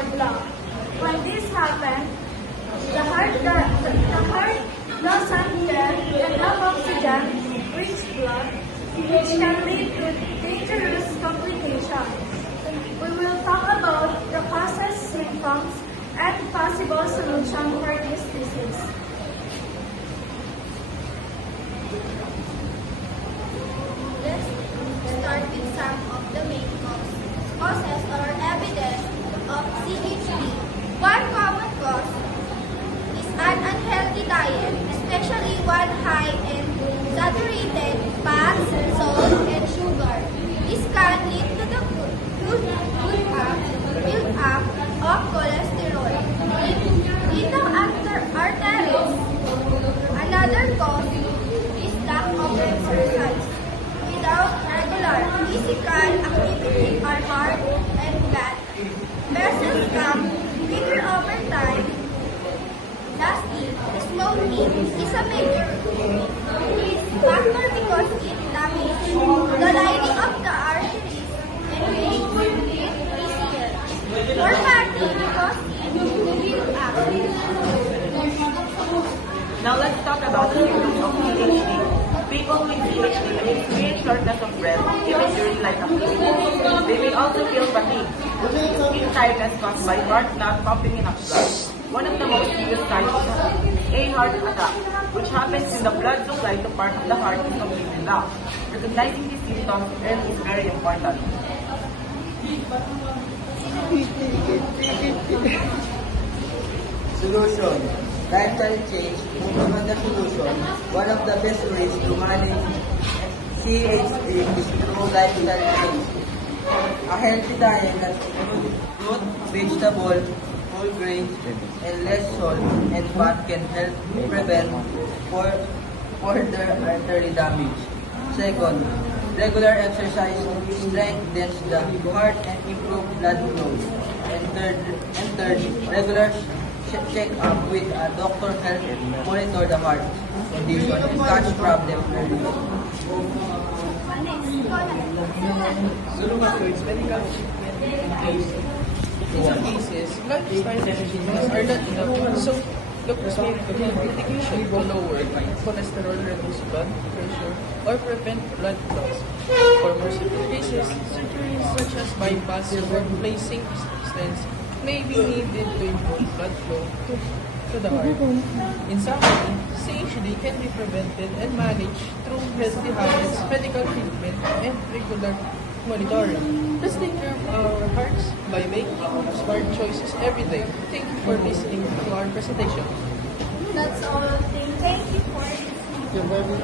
are blocked. When this happens, the heart loses enough oxygen, rich blood, which can lead to dangerous complications. We will talk about the causes, symptoms, and possible solution for this disease. Let's start with some of the main causes or evidence of CHD. One common cause is an unhealthy diet, especially one high in saturated fats, salt, and sugar. This can lead to the build-up of cholesterol in the arteries. Another cause is lack of exercise. Without regular physical activity, our heart and blood vessels become bigger over time. Lastly, smoking is a major factor because it damages the lining of the arteries and makes it easier for fatty because it builds up. Now let's talk about the symptoms of CHD. People with CHD may experience shortness of breath even during light activities. They may also feel fatigue, skin tiredness caused by heart not pumping enough blood. One of the most serious signs is a heart attack, which happens when the blood supply to part of the heart is completely blocked. Recognizing these symptoms early is very important. Solution. Lifestyle change. Moving on the solution, one of the best ways to manage CHD is through lifestyle change. A healthy diet that includes fruit, vegetable, whole grains, and less salt and fat can help prevent further artery damage. Second, regular exercise strengthens the heart and improves blood flow. And third, regular check-up with a doctor help monitor the heart condition and catch problems early. In some cases, lifestyle changes are not enough, so doctors may recommend medication to lower cholesterol, reduce blood pressure, or prevent blood clots. For more severe cases, surgeries such as bypass or placing stents may be needed to improve blood flow to the heart. In summary, CHD can be prevented and managed through healthy habits, medical treatment, and regular monitoring. Let's take care of our hearts by making smart choices every day. Thank you for listening to our presentation. That's all. Thank you for listening.